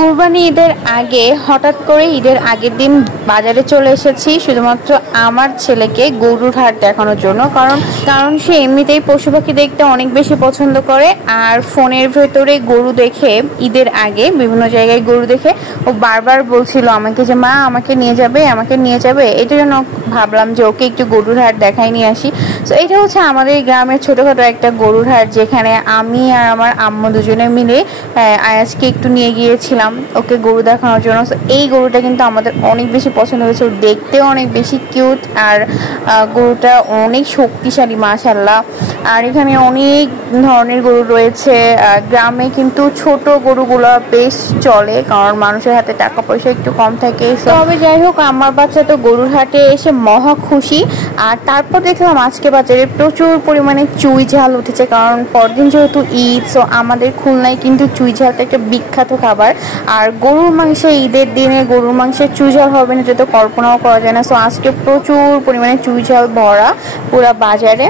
কুরবানি ঈদের আগে হঠাৎ করে ঈদের আগের দিন বাজারে চলে এসেছি শুধুমাত্র আমার ছেলেকে গরুর হাট দেখানোর জন্য। কারণ কারণ সে এমনিতেই পশু পাখি দেখতে অনেক বেশি পছন্দ করে, আর ফোনের ভেতরে গরু দেখে ঈদের আগে বিভিন্ন জায়গায় গরু দেখে ও বারবার বলছিল আমাকে যে মা আমাকে নিয়ে যাবে, আমাকে নিয়ে যাবে। এটার জন্য ভাবলাম যে ওকে একটু গরুর হাট দেখাই নিয়ে আসি। তো এটা হচ্ছে আমাদের গ্রামের ছোটোখাটো একটা গরুর হাট, যেখানে আমি আর আমার আম্মু দুজনে মিলে আয়াজকে একটু নিয়ে গিয়েছিলাম ওকে গরু দেখানোর জন্য। তো এই গরুটা কিন্তু আমাদের অনেক বেশি পছন্দ হয়েছে, দেখতেও অনেক বেশি কিউট, আর গরুটা অনেক শক্তিশালী মাশাআল্লাহ। আর এখানে অনেক ধরনের গরু রয়েছে। গ্রামে কিন্তু ছোট গরুগুলো বেশ চলে, কারণ মানুষের হাতে টাকা পয়সা একটু কম থাকে। তবে যাই হোক, আমার বাচ্চা তো গরুর হাটে এসে মহা খুশি। আর তারপর দেখলাম আজকে বাজারে প্রচুর পরিমাণে চুই ঝাল উঠেছে, কারণ পরদিন যেহেতু ঈদ, সো আমাদের খুলনায় কিন্তু চুই ঝালটা একটা বিখ্যাত খাবার। আর গরুর মাংসে ঈদের দিনে গরুর মাংসের চুই ঝাল হবে না, এটা তো কল্পনাও করা যায় না। সো আজকে প্রচুর পরিমাণে চুই ঝাল ভরা পুরা বাজারে।